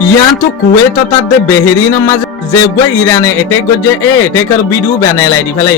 ইয়ান তো কুয়েত তাদের বেহেরিন মাঝে যেগুলো ইরানে এটেক গজে এটেকের ভিডিও বানাইলাই দি ফেলে।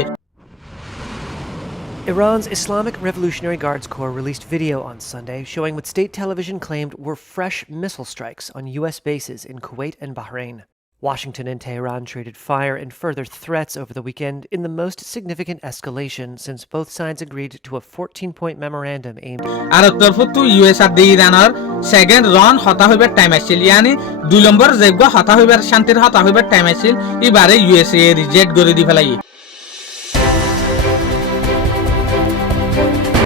Iran's Islamic Revolutionary Guards Corps released video on Sunday showing what state television claimed were fresh missile strikes on U.S. bases in Kuwait and Bahrain. Washington and Tehran traded fire and further threats over the weekend in the most significant escalation since both sides agreed to a 14-point memorandum aimed আর তরফতু US আর ইরানের second run হতা হইবার time আসছিল, ইয়ানি 2 নম্বর যেগুলো হতা হইবার শান্তির হতা হইবার টাইম আসছিল, এবারে ইউএসএ রিজেক্ট করে দি ফেলাই।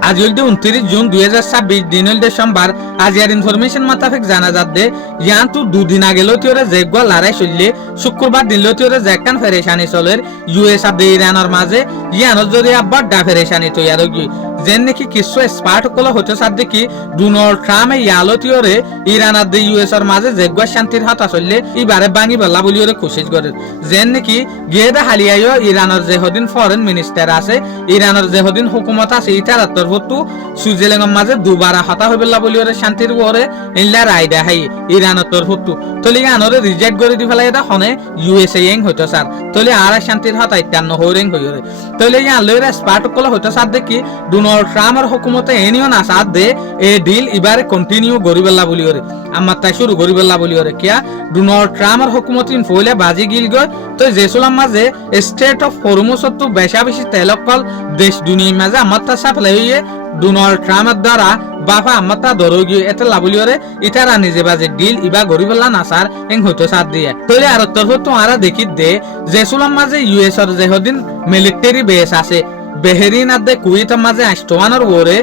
আজ হইল 29 জুন 2026 দিন হইল সোমবার। আজিয়ার ইনফরমেশন মোতাবেক জানা যাচ্ছে ইয়ান তো দুদিন আগে লতিওরে যেগুলো লড়াই চললে শুক্রবার দিন লতিওরে যেকান ফেরেশানি চলের ইউএস আর ইরানের মাঝে ইয়ানোর জরিয়া বড় ফেরেশানি তৈয়ার হই যেন নাকি কিছু স্পার্ট কল হতে সাথে কি ডোনাল্ড ট্রাম্প ইয়ালতিওরে ইরান আর ইউএস এর মাঝে যেগুলো শান্তির হতা চললে এবারে ভাঙি বলা বলি ওরে কোশিশ করে যেন নাকি গেদা হালিয়ায়ও ইরানের যে হদিন ফরেন মিনিস্টার আছে ইরানের যে হদিন হুকুমত আছে ইটার তরফতু সুইজারল্যান্ডের মাঝে দুবার হতা হইবলা বলি ওরে শান্তির ওরে ইল্লা রাইডা হাই ইরানের তরফতু তলি আনরে রিজেক্ট করে দি ফেলাই এটা হনে ইউএসএ এং হইতো স্যার তলি আর শান্তির হতা ইত্যান্ন হইরেং হইরে তলি ইয়ান লইরে স্পার্ট কল হইতো স্যার দেখি ডোনাল্ড ট্রাম্পের হুকুমতে এনিও না সাথ দে এ ডিল এবারে কন্টিনিউ গরিবেল্লা বলি ওরে আমার তাই শুরু গরিবেল্লা বলি ওরে কিয়া ডোনাল্ড ট্রাম্পের হুকুমত ইন ফইলে বাজি গিল গয় তো জেসুলাম মাঝে স্টেট অফ হরমুজত তো বেশা বেশি তেলকল দেশ দুনিয়ার মাঝে আমার তা সাপ্লাই হইয়ে ডোনাল্ড ট্রাম্পের দ্বারা বাফা আমার তা ধরো গিয়ে এতে লাবলি ওরে ইটারা নিজে বাজে ডিল ইবা গরিবেল্লা না সার এং হইতো সাথ দিয়ে তলে আর তরফ তো আরা দেখি দে জেসুলাম মাঝে ইউএস এর যে হদিন মিলিটারি বেস আছে বেহেরিন আর দে কুয়েতের মাঝে আষ্টওয়ানের ওরে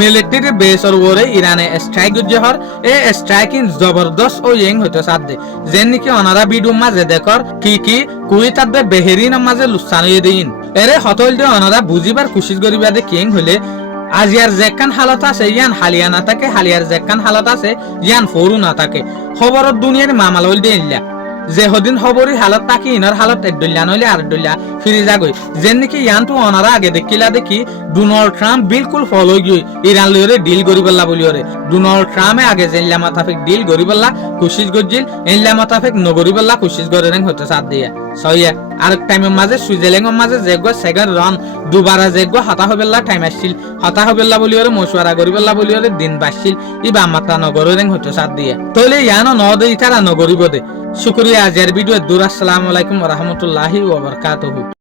মিলিটারি বেসর ওরে ইরানে স্ট্রাইক জহর এ স্ট্রাইকিং জবরদস্ত ও ইং হইতো সাথে যেন নাকি অনারা ভিডিও মাঝে দেখর কি কুয়েত আর দে বেহেরিনের মাঝে লুসান দিন এরে হতল দে অনারা বুঝিবার কোশিশ করিবা দে কিং হইলে আজিয়ার যেকান হালত আছে ইয়ান হালিয়া না থাকে হালিয়ার যেকান হালত আছে ইয়ান ফরু না থাকে খবরত দুনিয়ার মামাল হইল দে ইল্লা যে হদিন খবরি হালত তাকি ইনার হালত একডল্লা নইলে আর ডল্লা ফিরে যাগই যেন নাকি ইয়ানটু অনারা আগে দেখিলা দেখি ডোনাল্ড ট্রাম্প বিলকুল ফলো গই ইরান লইরে ডিল করিবল্লা বলি ওরে ডোনাল্ড ট্রাম্পে আগে জেল্লা মাতাফিক ডিল করিবল্লা কোশিশ গজিল এল্লা মাতাফিক নগরিবল্লা কোশিশ করেন হতে সাথ দিয়া সইয়া আরেক টাইমের মাঝে সুইজারল্যান্ডের মাঝে যেগো সেকেন্ড রান দুবারা যেগো হতা হবেল্লা টাইম আসছিল হতা হবেল্লা বলি ওরে মশওয়ারা করিবল্লা বলি ওরে দিন বাসছিল ইবা মাতা নগরেন হতে সাথ দিয়া তলে ইয়ানো নদে ইতারা নগরিব দে শুকরিয়া আজের ভিডিও দূর আসসালামু আলাইকুম ওয়া রাহমাতুল্লাহি ওয়া বারাকাতুহু।